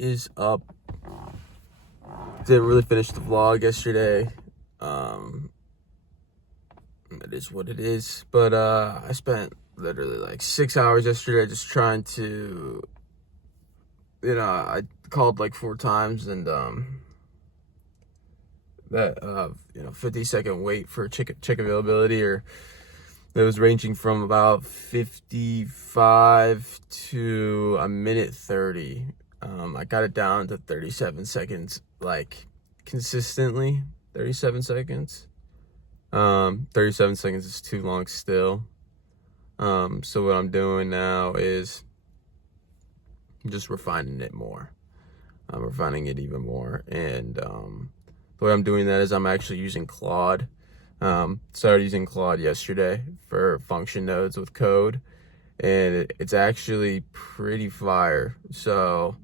is up? Didn't really finish the vlog yesterday. It is what it is. But I spent literally like 6 hours yesterday just trying to, I called like 4 times, and that 50-second wait for check availability, or it was ranging from about 55 to a minute 30. I got it down to 37 seconds, like consistently 37 seconds. 37 seconds is too long still. So what I'm doing now is just refining it more. I'm refining it even more. And the way I'm doing that is I'm actually using Claude. Started using Claude yesterday for function nodes with code, and it's actually pretty fire. So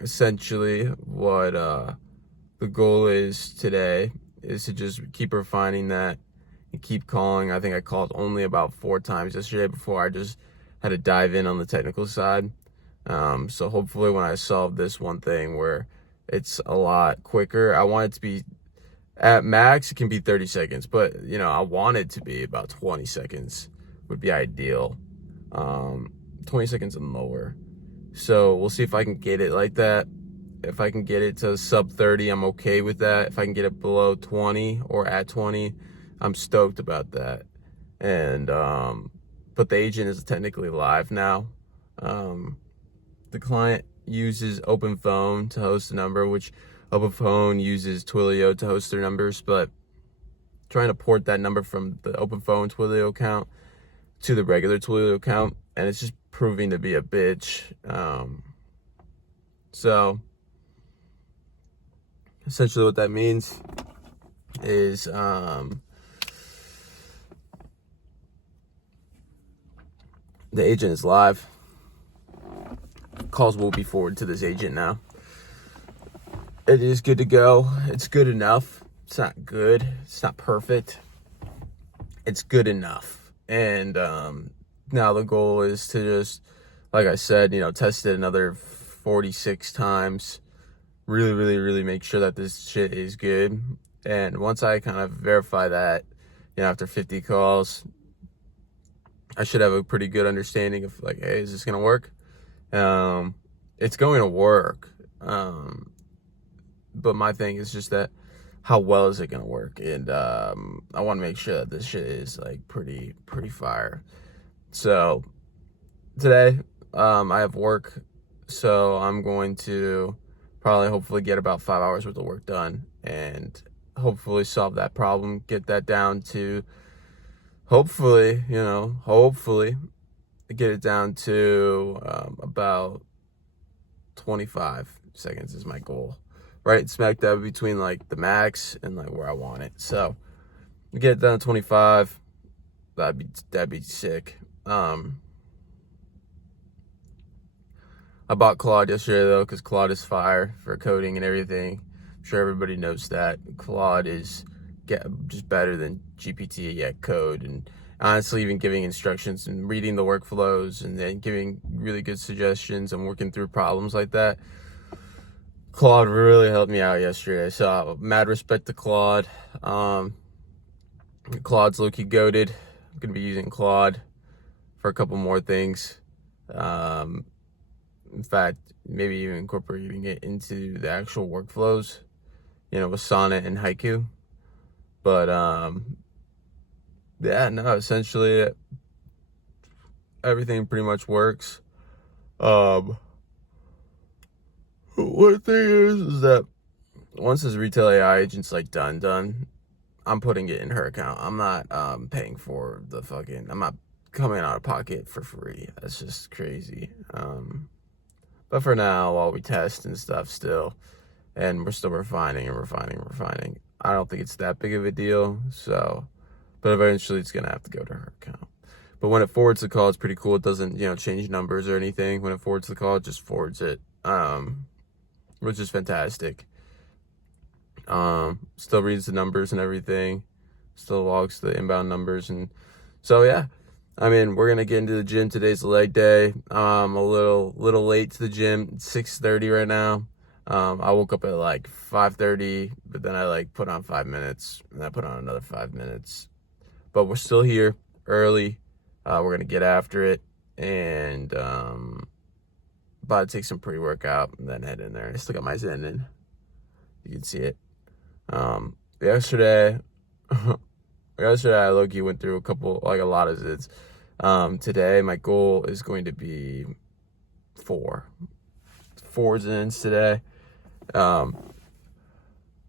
essentially what the goal is today is to just keep refining that and keep calling. I think I called only about 4 times yesterday before I just had to dive in on the technical side. So hopefully when I solve this one thing where it's a lot quicker, I want it to be at max, it can be 30 seconds, but I want it to be about 20 seconds would be ideal. 20 seconds and lower. So we'll see if I can get it like that. If I can get it to sub 30, I'm okay with that. If I can get it below 20 or at 20, I'm stoked about that. And but the agent is technically live now. The client uses OpenPhone to host a number, which OpenPhone uses Twilio to host their numbers, but trying to port that number from the OpenPhone Twilio account to the regular Twilio account, and it's just proving to be a bitch. So essentially what that means is the agent is live. Calls will be forwarded to this agent now. It is good to go. It's good enough. It's not good. It's not perfect. It's good enough. And now the goal is to just, like I said, test it another 46 times. Really, really, really make sure that this shit is good. And once I kind of verify that, after 50 calls, I should have a pretty good understanding of like, hey, is this gonna work? It's going to work. But my thing is just that how well is it gonna work? And I want to make sure that this shit is like pretty fire. So today I have work, so I'm going to probably hopefully get about 5 hours worth of work done and hopefully solve that problem, get that down to hopefully get it down to about 25 seconds is my goal. Right smack dab between like the max and like where I want it. So we get it down to 25. That'd be sick. I bought Claude yesterday though, because Claude is fire for coding and everything. I'm sure everybody knows that Claude is just better than GPT at code, and honestly even giving instructions and reading the workflows and then giving really good suggestions and working through problems like that. Claude really helped me out yesterday, so mad respect to Claude. Claude's low-key goated. I'm gonna be using Claude for a couple more things. In fact, maybe even incorporating it into the actual workflows, with Sonnet and Haiku. But yeah, no, essentially everything pretty much works. One thing is that once this retail AI agent's like done, I'm putting it in her account. I'm not paying for the fucking, I'm not coming out of pocket for free. That's just crazy. But for now, while we test and stuff still, and we're still refining, I don't think it's that big of a deal. So, but eventually it's gonna have to go to her account. But when it forwards the call, it's pretty cool. It doesn't, change numbers or anything. When it forwards the call, it just forwards it. Which is fantastic. Still reads the numbers and everything, still logs the inbound numbers, and so yeah, I mean, we're gonna get into the gym. Today's the leg day. A little late to the gym. It's 6:30 right now. I woke up at like 5:30, but then I like put on 5 minutes, and I put on another 5 minutes. But we're still here early. We're gonna get after it, and about to take some pre-workout and then head in there. I still got my Zen in. You can see it. Yesterday, yesterday I low-key went through a lot of Zits. Today my goal is going to be four Zins today.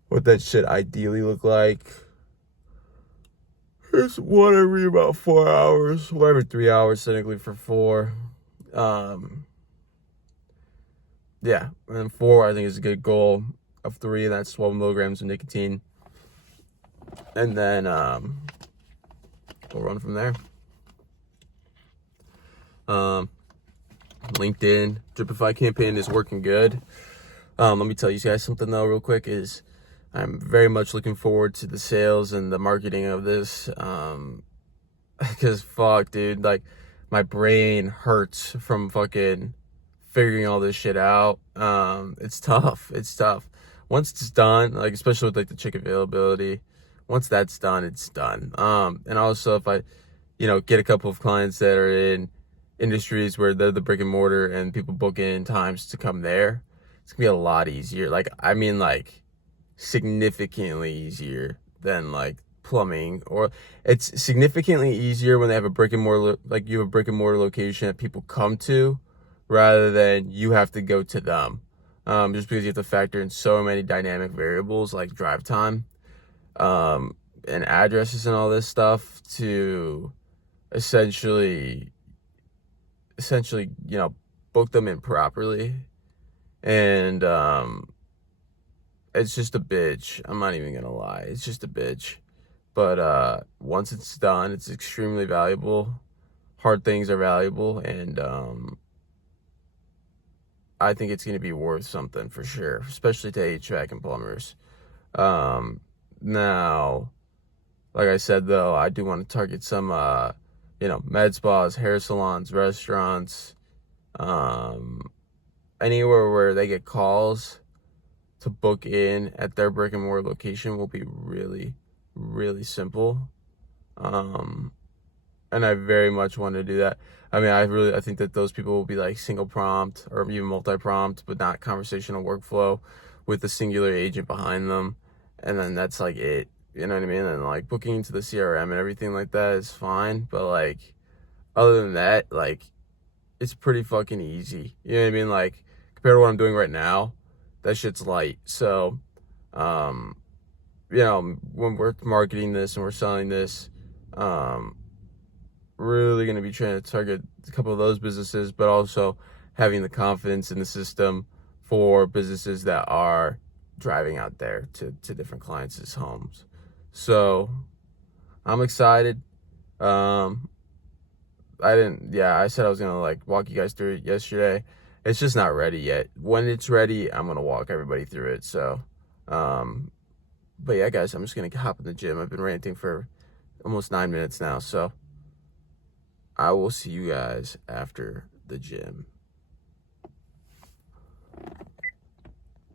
What that should ideally look like is one every about 4 hours, one every 3 hours technically for four. Yeah, and then four I think is a good goal. Of three, that's 12 milligrams of nicotine. And then we'll run from there. LinkedIn Dripify campaign is working good. Let me tell you guys something though real quick is I'm very much looking forward to the sales and the marketing of this. Because fuck, dude, like my brain hurts from fucking figuring all this shit out. It's tough. It's tough. Once it's done, like especially with like the chick availability, once that's done, it's done. And also if I, get a couple of clients that are in industries where they're the brick and mortar and people book in times to come there, it's gonna be a lot easier. Like, I mean, like significantly easier than like plumbing, or it's significantly easier when they have a brick and mortar, like you have a brick and mortar location that people come to rather than you have to go to them. Just because you have to factor in so many dynamic variables like drive time, and addresses and all this stuff to essentially, book them in properly. And, it's just a bitch. I'm not even gonna lie. It's just a bitch. But, once it's done, it's extremely valuable. Hard things are valuable. And, I think it's going to be worth something for sure, especially to HVAC and plumbers. Now, like I said, though, I do want to target some, med spas, hair salons, restaurants, anywhere where they get calls to book in at their brick and mortar location will be really, really simple. And I very much want to do that. I mean, I think that those people will be like single prompt or even multi-prompt, but not conversational workflow with a singular agent behind them. And then that's like it. You know what I mean? And like booking into the CRM and everything like that is fine. But like, other than that, like, it's pretty fucking easy. You know what I mean? Like, compared to what I'm doing right now, that shit's light. So, when we're marketing this and we're selling this, really going to be trying to target a couple of those businesses, but also having the confidence in the system for businesses that are driving out there to different clients' homes. So I'm excited. I said I was going to like walk you guys through it yesterday. It's just not ready yet. When it's ready, I'm going to walk everybody through it. So, but yeah, guys, I'm just going to hop in the gym. I've been ranting for almost 9 minutes now. So I will see you guys after the gym.